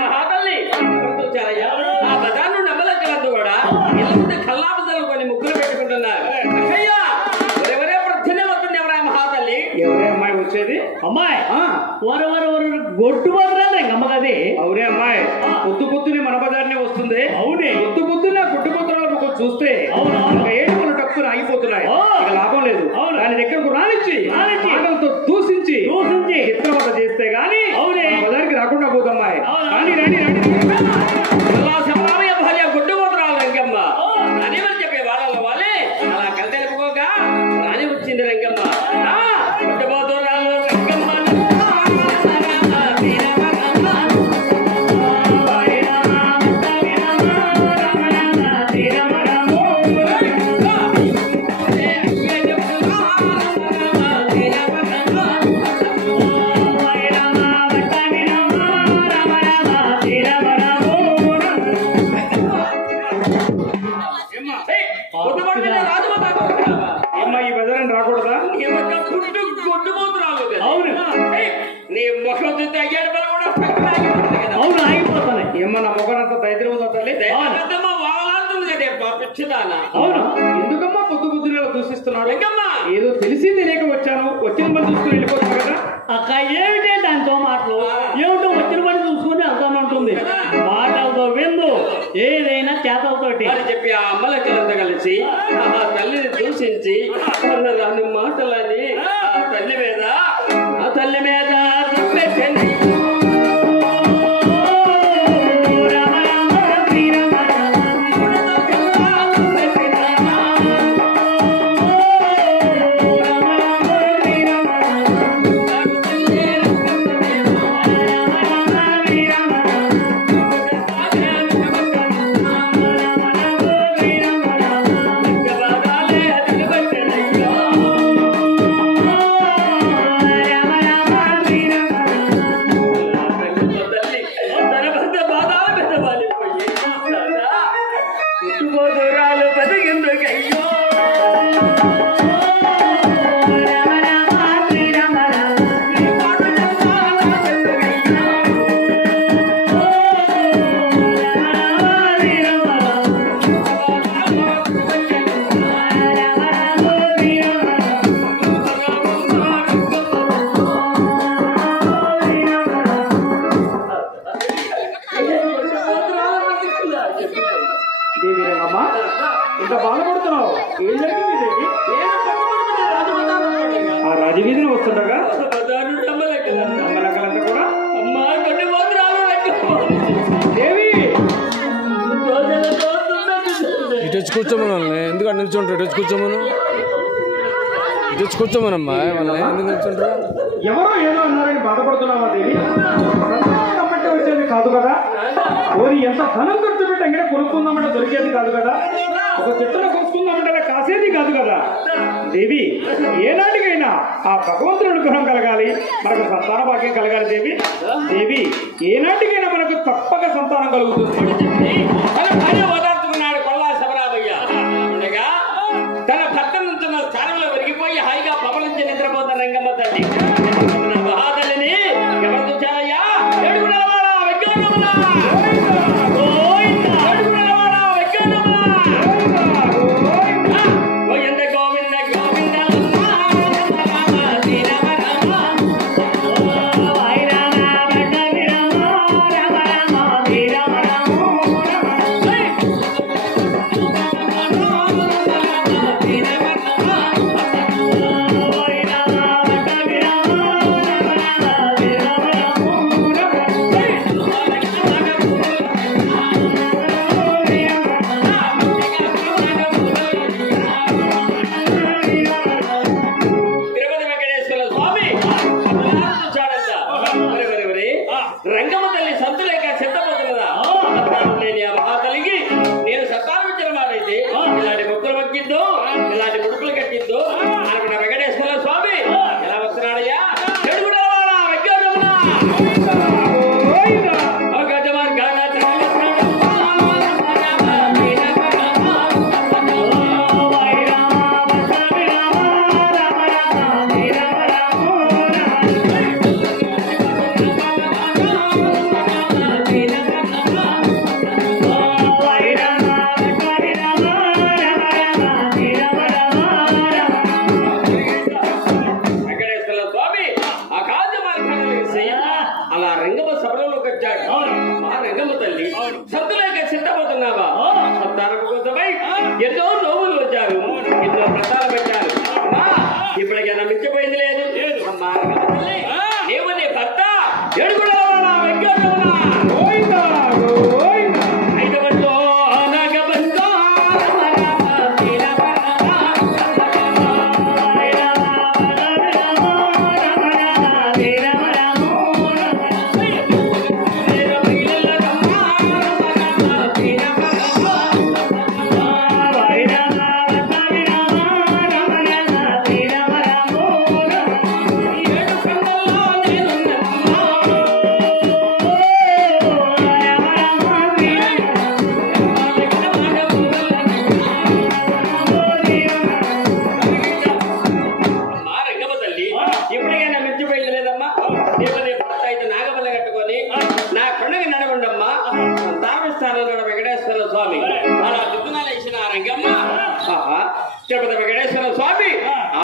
మహాతల్లి వచ్చారయ్యా. ఆ బజార్ను నమ్మలక్కలంతా కూడా ఇళ్ళ ముందు కల్లాపదలు కొన్ని ముగ్గులు పెట్టుకుంటున్నారు. అయ్యా ఎవరే ప్రతినే వస్తుంది ఎవరా మహాతల్లి? ఎవరే అమ్మాయి వచ్చేది? అమ్మాయి గొడ్డు బదురా గమ్మగది. అవునే అమ్మాయి, పొద్దునే మన బజార్నే వస్తుంది. అవునే పొద్దున గుడ్డు పొద్దున చూస్తే ఏడుపులు టక్కులు ఆగిపోతున్నాయి. ఇక లాభం లేదు. దాని దగ్గరకు రానిచ్చి మాటలతో దూషించి చిత్రవత చేస్తే గాని అవునే బజార్కి రాకుండా పోతమ్మాయి. రాని రాని రాని శబరామయ్య భార్య గుడ్డు పోతురాలు రంగమ్మ అని వాళ్ళు చెప్పే వాళ్ళ వాళ్ళే అలా కలితెలుపుకోగా రాని వచ్చింది రంగమ్మ. గుడ్డు పోతురాలు రంగమ్మ ఈ బజార్ రాకూడదా? గుడ్డు పోతురాలు అవును నీ ముఖం చూస్తే అయ్యాడు బల కూడా పక్కన ఆగిపోతుంది కదా. అవును ఆగిపోతాను. ఏమో నా మొగనంత దైత్యం ఉందా తల్లి? పెద్దమ్మ వాలాడుతుంది కదా పిచ్చిదానా. అవును, ఎందుకమ్మా పొద్దులో దూషిస్తున్నాడు? రంగమ్మ ఏదో తెలిసి తెలియక వచ్చాను, వచ్చిన పని చూసుకుని వెళ్ళిపోతాను కదా. అక్క ఏమిటే దానితో మాటలు? ఏమిటో వచ్చిన పని చూసుకుని వెళ్తాను ఉంటుంది. మాటలతో విందు ఏదైనా చేతలతోటి అని చెప్పి ఆ అమ్మలక్కలంతా కలిసి ఆ తల్లిని దూషించి దాని మాటలని ఆ తల్లి మీద రుబ్బెట్టండి. ఇంత బాధపడుతున్నావు, ఏం జరిగింది దేవి? ఆ రాజవీధిని వస్తుండగా అమ్మలక్కలంతా కూడా దేవి ఇటు వచ్చి కూర్చోమని ఎందుకంటే నిల్చుంటారు. ఇటు వచ్చి కూర్చోమను, ఇటు వచ్చి కూర్చోమనమ్మా. వాళ్ళని ఎందుకు నిల్చుంటారు? ఎవరో ఏదో అన్నారని బాధపడుతున్నావా దేవి? రమ్మంటే వచ్చేది కాదు కదా. ఓరి ఎంత ధనం ఖర్చు పెట్టి అంగడే కొనుక్కుందామంటే దొరికేది కాదు కదా. ఒక చెట్టులో కొనుక్కుందామంటే కాసేది కాదు కదా. దేవి ఏనాటికైనా ఆ భగవంతుని అనుగ్రహం కలగాలి, మనకు సంతాన భాగ్యం కలగాలి. దేవి దేవి ఏనాటికైనా మనకు తప్పక సంతానం కలుగుతుంది. ఓదార్చుకున్నాడు కొల్లా శబరామయ్య. ఉండగా తన భర్త నుంచున్న స్థానంలో ఒరిగిపోయి హాయిగా పవలించి నిద్రపోతారు రంగమ్మ తల్లి. మహాతల్లిని ఎవరు చూచారయ్యా? రంగమ్మ తల్లి సంతు లేక చెత్తపోతున్నదా? నేను ఆ మహాతల్లికి నేను సత్తానం ఇచ్చిన వాడైతే ఇలాంటి ముక్కులు వగ్గిద్దు, ఇలాంటి ముడుకులు కట్టిద్దు అనుకున్న వెంకటేశ్వర స్వామి ఎలా వస్తున్నాడయ్యా? సభలోకి వచ్చాడు మా రంగమ్మ తల్లి సత్తులేక సిద్ధపోతున్నావా సంతానపు కోసమై ఎన్నో నోవులు వచ్చారు ఎన్నో ప్రసారం పెట్టారు ఇప్పటికైనా మించిపోయింది లేదు అమ్మా రంగమ్మ తల్లి నీవు నీ భర్త ఏడుగుడు వెంకటేశ్వర స్వామి అలా దిద్దునాలు వేసిన రంగమ్మ తిరుపతి